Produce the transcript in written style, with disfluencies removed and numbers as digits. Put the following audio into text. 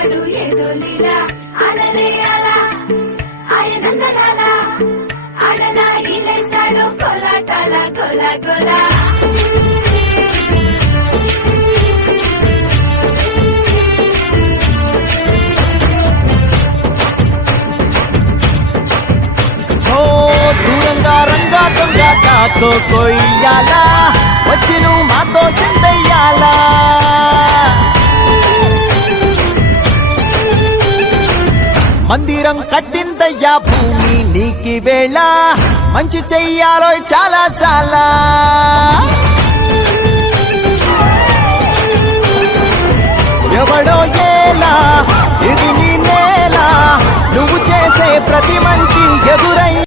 చేశాడు ఏదో లీలా అలరేయాలా ఆయనందనాల అడలా ఈలేశాడు కొలాటాల కొలా కొలా దూరంగా రంగా దొంగ నాతో కొయ్యాలా వచ్చి నువ్వు మాతో సిందయ్యాలా మందిరం కట్టిందయ్యా భూమి నీకి వేళ మంచి చెయ్యాలో చాలా చాలా ఎవడో ఏలా ఇది నీ నేల నువ్వు చేసే ప్రతి మంచి ఎదురై